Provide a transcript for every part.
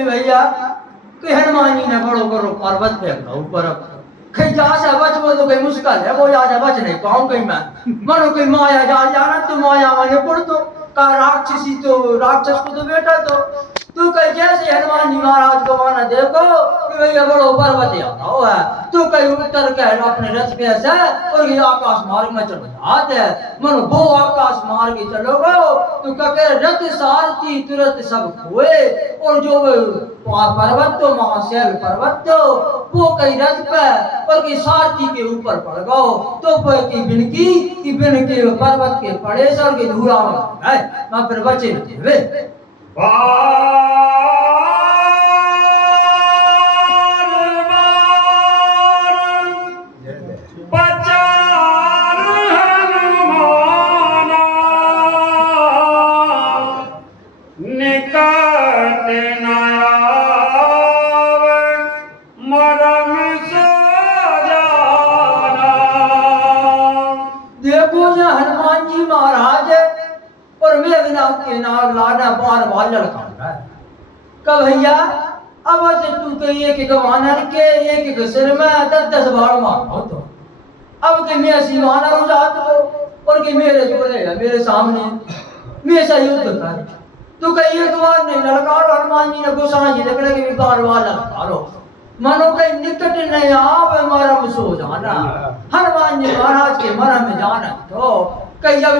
कि भैया कि हनुमान जी ने बड़ो करो पर्वत फेंका ऊपर कहीं जा से बच वो तो कहीं मुश्किल है वो जा बच नहीं पाऊं कहीं मैं मनो कहीं माया जा जाना तो माया मैंने पढ़ तो का राक्षसी तो राक्षस को तो बेटा तो तू कहीं जैसे हनुमान जी महाराज को माना देखो कि भैया बड़ो पर्वत आता है तू कहीं उतर के अपने रथ पे से और ये आकाश मार्ग में चलो जाते है मनो वो आकाश मार्ग चलोगे तू कहे रथ सारथी तुरंत सब खोए और जो पर्वत तो महाशैल पर्वत तो वो कहीं रथ पे और की सारथी के ऊपर पड़ गो तो की बिनकी कि बिनके पर्वत के पड़े सर के धूरा में है वहां पर बचे वे हनुमान जी महाराज और मेघनाथ के नाग लाना बार बार लड़का रहा है कब भैया अब से तू के एक वानर के एक सिर में 10 बार मारो तो अब के मैं ऐसी वानर हो जात को और के मेरे जोड़ेगा मेरे सामने मैं ऐसा युद्ध कर तू कहीं एक बार नहीं लड़कारो हनुमान जी ने गोसाई जी लकड़े के बार बार लड़कारो मनो कहीं निकट नहीं आप मरम सो जाना हनुमान जी महाराज के मरम में जाना तो कहीं जब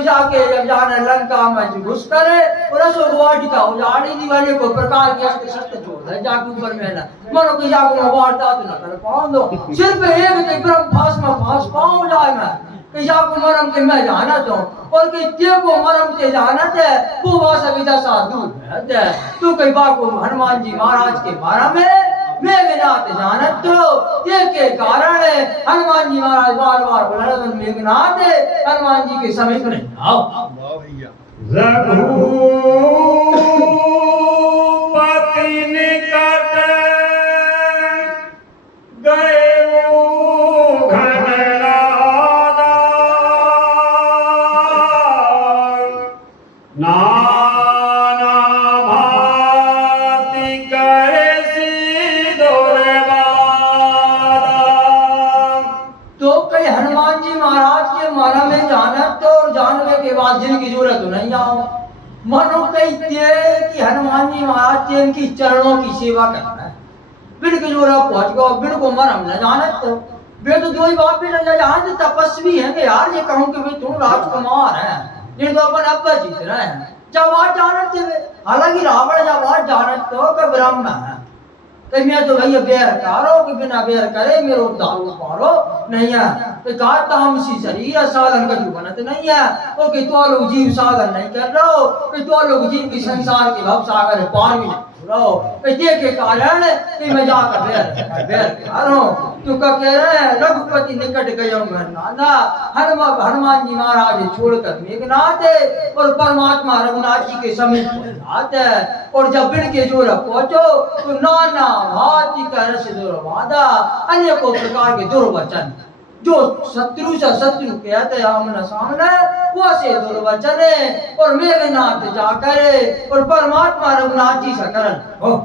जाना लंका में घुस करे और असो वाटिका उजाड़ी दीवाने को प्रकार के अस्त्र शस्त्र छोड़ है जाके ऊपर में ना मनो कि जाको वारता तो ना कर पाऊं दो सिर पे एक के ब्रह्म फास में फास पाऊं जाए मैं कि जाको मरम के मैं जाना तो और कि ते को मरम के जाना थे वो वासा विदा साधु है तू कहीं बाको हनुमान जी महाराज के बारे में मेघनाथ जानत तो के कारण हनुमान जी महाराज बार बार बोला मेघनाथ हनुमान जी के समीप नहीं आओ रघुपति निकट गए के बाद जिनकी जरूरत नहीं आओ मनो कहते कि हनुमान जी महाराज इनकी चरणों की सेवा करना है बिन की जरूरत पहुंच गो बिन को मरम न जानत तो वे तो दो ही बाप भी न जान तपस्वी हैं कि यार ये कहूं कि भाई तुम राजकुमार हैं जिनको अपन अब्बा जीत रहे हैं जब आज जानत थे हालांकि रावण जब आज जानत तो कि ब्रह्म है तो मैं तो भैया बेर करो कि बिना बेर करे मेरो दारू पारो नहीं है तो कहता हम सी शरीर साधन का जो बनत नहीं है वो कि तो लोग जीव साधन नहीं कर रहे हो कि तो लोग जीव की संसार के भव सागर पार भी नहीं रहो कि के कारण कि मैं जाकर बेर करो तू का कह रहे हैं रघुपति निकट गयो नाना हनुमान जी महाराज छोड़कर मेघनाथ और परमात्मा रघुनाथ जी के समीप आते और जब बिन के जोर पहुंचो तो नाना भांति का रस दुर्वादा अनेकों प्रकार के दुर्वचन जो शत्रु से शत्रु कहते आमने सामने वो से दुर्वचन और मेघनाथ जाकर और परमात्मा रघुनाथ जी से करण हो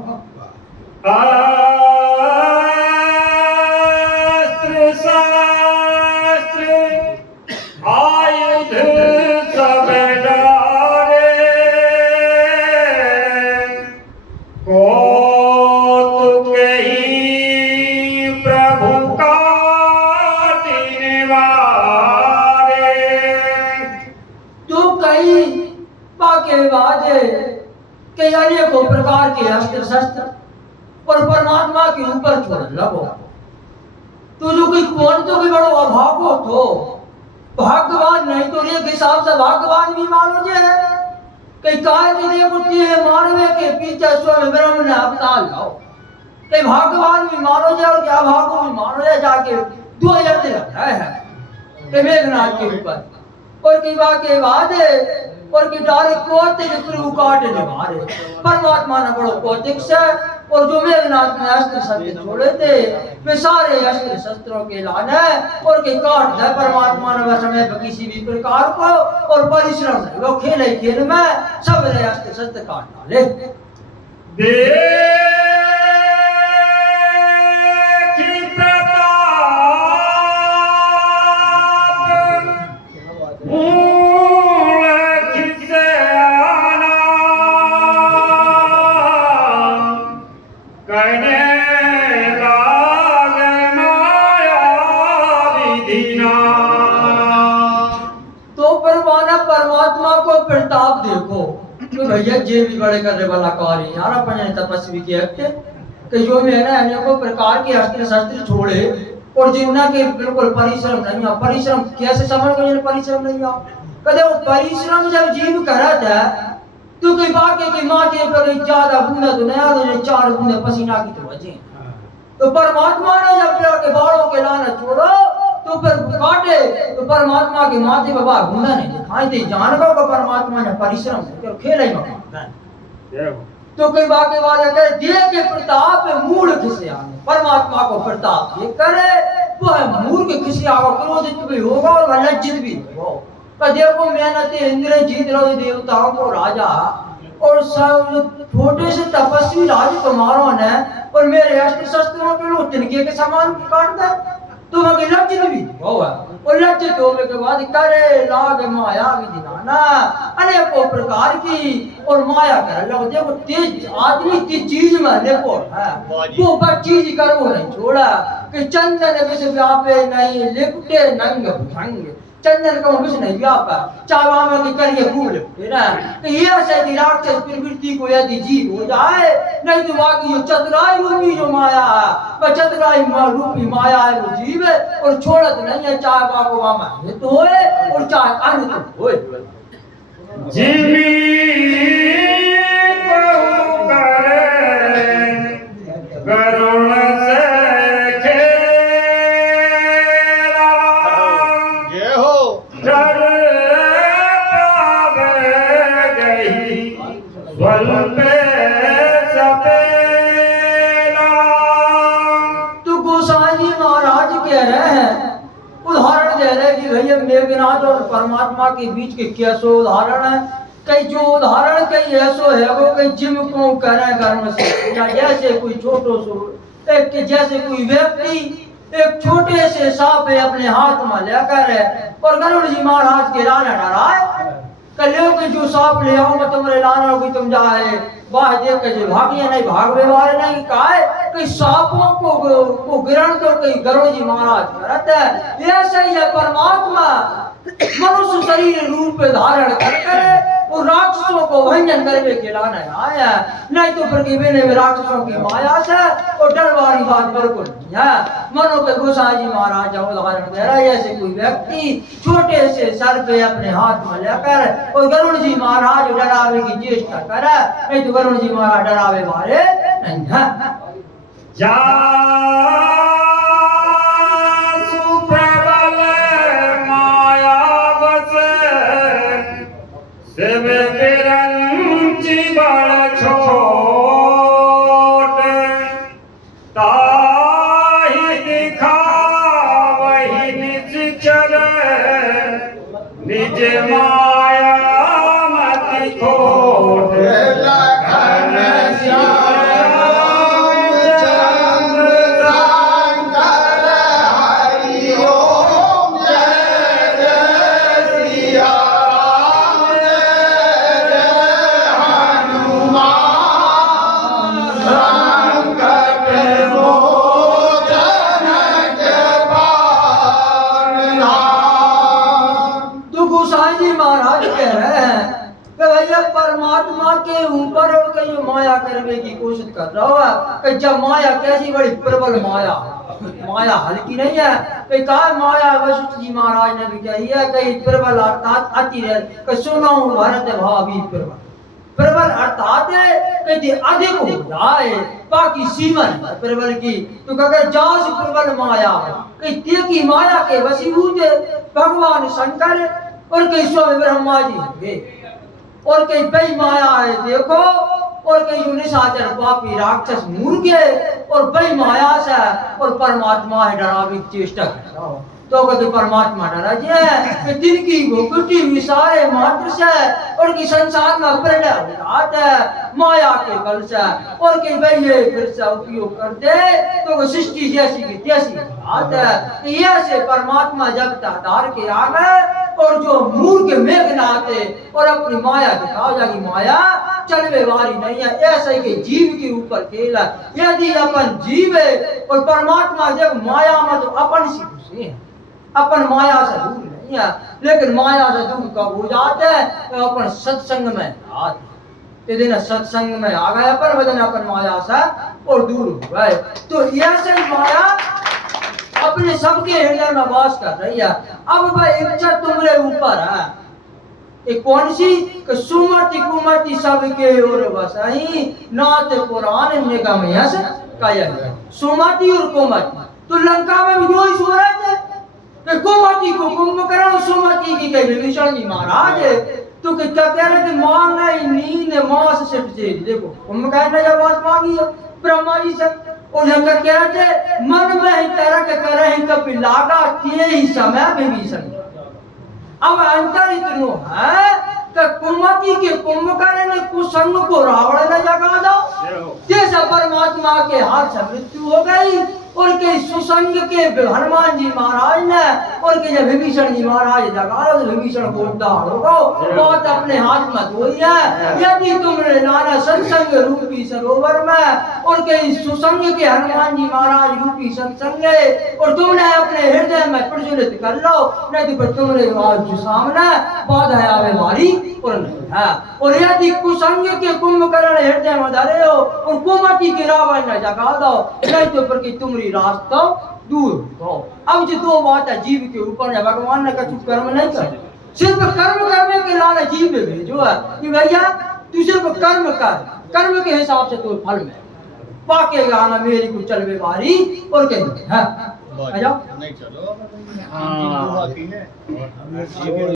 शास्त्र आयुध सब डारे कौतुक ही प्रभु काटिने वारे तो कई पाके बाजे के अनेकों प्रकार के अस्त्र शस्त्र और परमात्मा के ऊपर छोड़ लगो तो जो कोई कौन तो कोई बड़ो अभागो तो भगवान नहीं तो एक हिसाब से भगवान भी मानो जे है कई काय के देखो ते मानवे के पीछे स्वयं ब्रह्म ने अवतार लाओ कई भगवान भी मानो जे और क्या भागो भी मानो जे जाके दो यज्ञ लग रहा है कई मेघनाथ के ऊपर और कई वाके बाद और की डाले कोते के प्रभु काटे ने मारे परमात्मा ने बड़ो कोतिक से और जो मेघनाथ ने अस्त्र शस्त्र छोड़े थे वे सारे अस्त्र शस्त्रों के लाने और के काट दे परमात्मा ने वह समय किसी भी प्रकार को और परिश्रम से वो खेल में सब अस्त्र शस्त्र काट डाले दे दीना। तो परमाना परमात्मा को प्रताप देखो तो भैया जे भी बड़े करने वाला कार्य यार अपन ने तपस्वी के हत्ते कि जो में है ना अनेकों प्रकार के अस्त्र शस्त्र छोड़े और जिन्ना के बिल्कुल परिश्रम नहीं है। परिश्रम कैसे समझ को ये परिश्रम नहीं है कदे वो परिश्रम जब जीव करत है तो कोई बाकी की माथे पर ज्यादा बूंदा तो नहीं आ चार बूंदे पसीना की तो वजह तो परमात्मा ने जब के बालों के लाना छोड़ो तो फिर काटे तो परमात्मा के माथे पर बार बूंदा नहीं दिखाई दे जानवर को परमात्मा ने परिश्रम से खेल ही मकान तो कई बाकी बात है दिए के प्रताप मूल किसे आने परमात्मा को प्रताप ये करे वो है मूर्ख किसी आगे क्रोधित भी होगा और लज्जित भी होगा पर देखो मेहनत इंद्र जीत रहे देवताओं को राजा और सब छोटे से तपस्वी राजकुमारों ने और मेरे अस्त्र शस्त्रों के लोग तिनके के समान काट दे तो मगर लज्जित भी होगा और लज्जित होने के बाद करे लाग माया विधिनाना अनेकों प्रकार की और माया कर लो देखो तेज आदमी की चीज में देखो है वो बस चीज कर वो नहीं छोड़ा कि चंदन विष व्यापे नहीं लिपटे नंग भंग चंदन का कुछ नहीं व्यापा चावा में कि करिए भूल ना कि ये ऐसे राक्षस प्रवृत्ति को यदि जीव हो जाए नहीं तो बाकी ये चतुराई रूपी जो माया है वह चतुराई रूपी माया है वो जीव है और छोड़त नहीं है चाहे बाको मामा ये तो होए और चाहे अन्य तो होए जीवी बहु करे करुण से तो गोसाई जी महाराज कह रहे हैं उदाहरण दे रहे कि भैया मेघनाथ और परमात्मा के बीच के कैसो उदाहरण है कई जो उदाहरण कई ऐसो है वो कई जिम को करे कर्म से या जैसे कोई छोटो सो एक जैसे कोई व्यक्ति एक छोटे से सांप अपने हाथ में लेकर है और गरुड़ जी महाराज के लाना डराए कलियों के जो सांप ले आऊंगा तुम्हारे लाना होगी तुम जाए वाह देख के जो भागिए नहीं भागवे वाले नहीं कहा कई सांपों को ग्रहण तो कई गरुड़ जी महाराज करते हैं ऐसे ही है परमात्मा मनुष्य शरीर रूप धारण कर और राक्षसों को भंजन करने के लाने आया नहीं तो फिर के बिना राक्षसों की माया से और डर वाली बात बिल्कुल नहीं है मनो के गोसाई जी महाराज उदाहरण दे रहा है ऐसे कोई व्यक्ति छोटे से सर पे अपने हाथ में लेकर और गरुड़ जी महाराज डरावे की चेष्टा करे नहीं तो गरुड़ जी महाराज डरावे वाले नहीं है जा सुप्रबल माया बसे शिव बिरंची बड़ छोट ताहि दिखावहि निश्चल निज माया मति खोट लखन परमात्मा के ऊपर और कहीं माया करने की कोशिश कर रहा है कि जब माया कैसी बड़ी प्रबल माया माया हल्की नहीं है कि कहा माया वशिष्ठ जी महाराज ने भी कही है कहीं प्रबल अर्थात अति रह सुनो भरत भावी प्रबल प्रबल अर्थात कहीं अधिक हो जाए बाकी सीमन प्रबल की तो अगर जास प्रबल माया कहीं ते की माया के वशीभूत भगवान शंकर और कहीं स्वामी ब्रह्मा जी होंगे और कई बई माया है देखो और कई निशाचर पापी राक्षस मूर्खे और बई माया से और परमात्मा है डरावे की चेष्टा कर रहा हो तो कहते परमात्मा डरा जे कि दिन की घुटी विसारे मात्र से और की संसार में प्रलय होता है माया के बल से और कई भाई ये फिर से उपयोग करते तो सृष्टि जैसी की तैसी बात है ये से परमात्मा जब तार के आ गए और जो मूर्ख मेघनाथ और अपनी माया दिखाओ जाएगी माया चलवे वाली नहीं है ऐसा ही के जीव के ऊपर खेल है यदि अपन जीव है और परमात्मा जब माया में तो अपन सी खुशी है अपन माया से दूर नहीं है, लेकिन माया से दूर कब हो जाते हैं तो अपन सत्संग में आते। ये दिन सत्संग में आ गए अपन वजन अपन माया से और दूर हो गए। तो ऐसे ही माया अपने सबके हृदय में वास कर रही है। अब भाई इच्छा तुम्हारे ऊपर है, ये कौन सी सुमति कुमति सबके और बसाई नाथ पुराण निगम यस काया। सुमति और कुमति तो लंका में भी दो ही सो रहे थे कि कुमति को कुंभकर्ण सुमति की कही विभीषण जी महाराज तो क्या कह रहे थे मांगे नींद मास से देखो कुंभकर्ण ने जब बात मांगी ब्रह्मा जी से और शंकर कह रहे थे मन में ही तरक करे कभी लागा ते ही समय विभीषण। अब अंतर इतनो है कि कुमति के कुंभकर्ण ने कुसंग को रावण ने जगा दो, जैसा परमात्मा के हाथ से मृत्यु हो गई और के सुसंग के हनुमान जी महाराज ने और के जब विभीषण जी महाराज जगा दो तो विभीषण को उद्धार होगा। बात अपने हाथ में धोई है। यदि तुमने नाना सत्संग रूपी सरोवर में और के सुसंग के हनुमान जी महाराज रूपी सत्संग और तुमने अपने हृदय में प्रज्वलित कर लो, नहीं तो तुमरे आज सामने बाधा आवे वाली और नहीं है। और यदि कुसंग के कुंभकर्ण हृदय में धरे हो और कुमति के रावण ने जगा दो, नहीं तो पर तुम्हारी रास्ता दूर हो। अब जो दो बात है जीव के ऊपर है, भगवान ने कछु कर्म नहीं कर, सिर्फ कर्म करने के लाने जीव भेजो है कि भैया तू सिर्फ कर्म कर, कर्म के हिसाब से तो फल में पाकेगा ना मेरी को चलवे बारी और कहीं है। आ जाओ नहीं चलो।